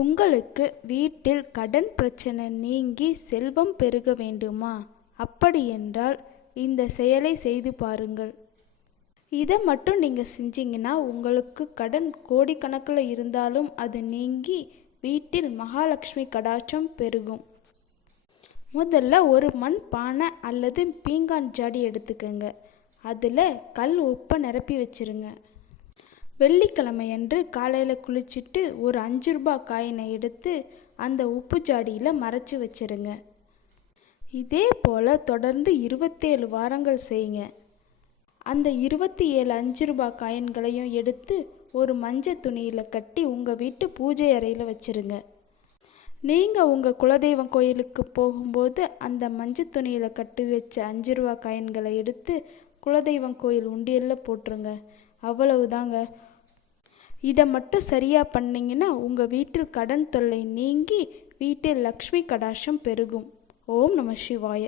உங்களுக்கு வீட்டில் கடன் பிரச்சனை நீங்கி செல்வம் பெருக வேண்டுமா? அப்படியென்றால் இந்த செயலை செய்து பாருங்கள். இதை மட்டும் நீங்கள் செஞ்சீங்கன்னா உங்களுக்கு கடன் கோடிக்கணக்கில் இருந்தாலும் அது நீங்கி வீட்டில் மகாலட்சுமி கடாட்சம் பெருகும். முதல்ல ஒரு மண் பானை அல்லது பீங்கான் ஜாடி எடுத்துக்கோங்க. அதில் கல் உப்பை நிரப்பி வச்சிருங்க. வெள்ளிக்கிழமையன்று காலையில் குளிச்சுட்டு ஒரு 5 ரூபாய் காயினை எடுத்து அந்த உப்பு ஜாடியில் மறைச்சி வச்சிருங்க. இதே போல் தொடர்ந்து 27 வாரங்கள் செய்யுங்க. அந்த 27 5 ரூபாய் காயின்களையும் எடுத்து ஒரு மஞ்சள் துணியில் கட்டி உங்கள் வீட்டு பூஜை அறையில் வச்சுருங்க. நீங்கள் உங்கள் குலதெய்வம் கோயிலுக்கு போகும்போது அந்த மஞ்சள் துணியில் கட்டி வச்ச 5 ரூபாய் காயின்களை எடுத்து குலதெய்வம் கோயில் உண்டியலில் போட்டுருங்க. அவ்வளவுதாங்க. இதை மட்டும் சரியாக பண்ணிங்கன்னா உங்கள் வீட்டில் கடன் தொல்லை நீங்கி வீட்டில் லக்ஷ்மி கடாட்சம் பெருகும். ஓம் நம சிவாய.